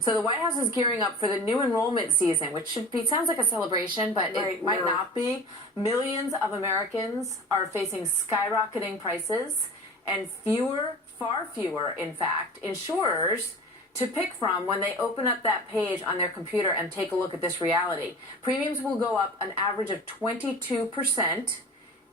So the White House is gearing up for the new enrollment season, which sounds like a celebration, but it might not be. Millions of Americans are facing skyrocketing prices, and far fewer, in fact, insurers to pick from when they open up that page on their computer and take a look at this reality. Premiums will go up an average of 22%.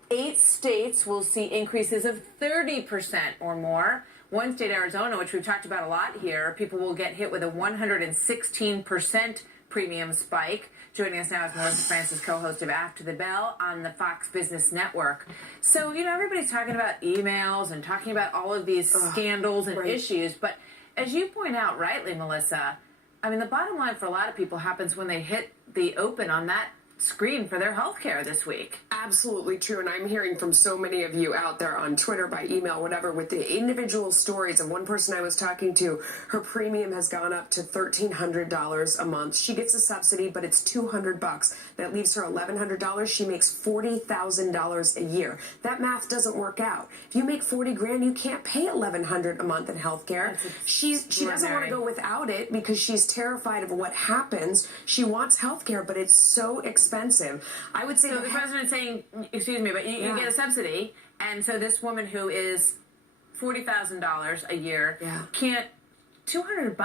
8 states will see increases of 30% or more. One state, Arizona, which we've talked about a lot here, people will get hit with a 116% premium spike. Joining us now is Melissa Francis, co-host of After the Bell on the Fox Business Network. So, everybody's talking about emails and talking about all of these scandals and issues, but as you point out rightly, Melissa, I mean, the bottom line for a lot of people happens when they hit the open on that screen for their health care this week. Absolutely true, and I'm hearing from so many of you out there on Twitter, by email, whatever, with the individual stories of one person I was talking to. Her premium has gone up to $1,300 a month. She gets a subsidy, but it's $200. That leaves her $1,100. She makes $40,000 a year. That math doesn't work out. If you make 40 grand, you can't pay $1,100 a month in health care. She doesn't want to go without it because she's terrified of what happens. She wants health care, but it's so expensive. I would say so the president's saying, excuse me, but you get a subsidy, and so this woman who is $40,000 a year can't. $200?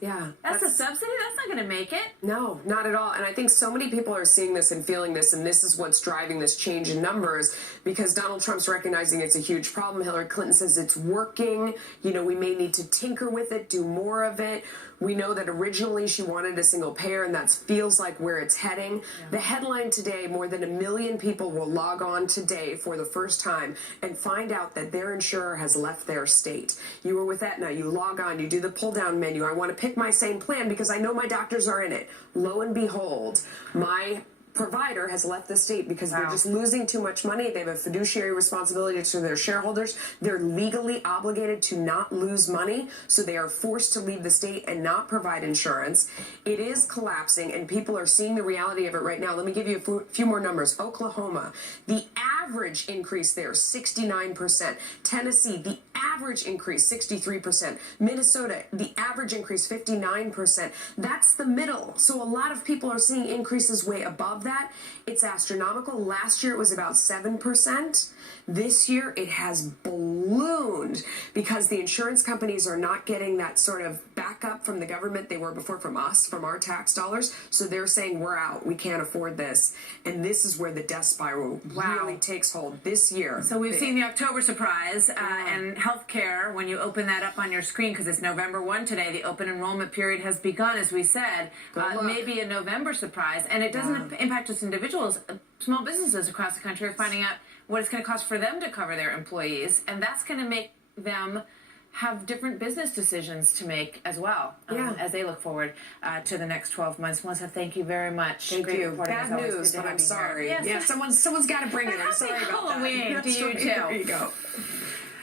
Yeah. That's a subsidy? That's not going to make it. No, not at all. And I think so many people are seeing this and feeling this, and this is what's driving this change in numbers, because Donald Trump's recognizing it's a huge problem. Hillary Clinton says it's working. We may need to tinker with it, do more of it. We know that originally she wanted a single payer, and that feels like where it's heading. Yeah. The headline today, more than 1 million people will log on today for the first time and find out that their insurer has left their state. You were with Aetna, you log on, you do the pull-down menu. I want to pick my same plan because I know my doctors are in it. Lo and behold, my provider has left the state because they're just losing too much money. They have a fiduciary responsibility to their shareholders. They're legally obligated to not lose money, so they are forced to leave the state and not provide insurance. It is collapsing, and people are seeing the reality of it right now. Let me give you a few more numbers. Oklahoma, the average increase there, 69%. Tennessee, the average increase, 63%. Minnesota, the average increase, 59%. That's the middle. So a lot of people are seeing increases way above that. It's astronomical. Last year it was about 7%. This year it has ballooned because the insurance companies are not getting that sort of backup from the government they were before, from us, from our tax dollars. So they're saying, we're out. We can't afford this. And this is where the death spiral really takes hold this year. So we've seen the October surprise and healthcare, when you open that up on your screen, because it's November 1 today, the open enrollment period has begun, as we said. Maybe a November surprise. And it doesn't impact just individuals. Small businesses across the country are finding out what it's going to cost for them to cover their employees, and that's going to make them have different business decisions to make as well as they look forward to the next 12 months. Melissa, thank you very much. Thank you. Bad news, but I'm sorry. Yes. Someone's got to bring it. I'm sorry about Halloween that. to you too. There you go.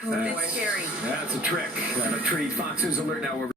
It's scary. That's a trick. A treat. Fox News Alert now.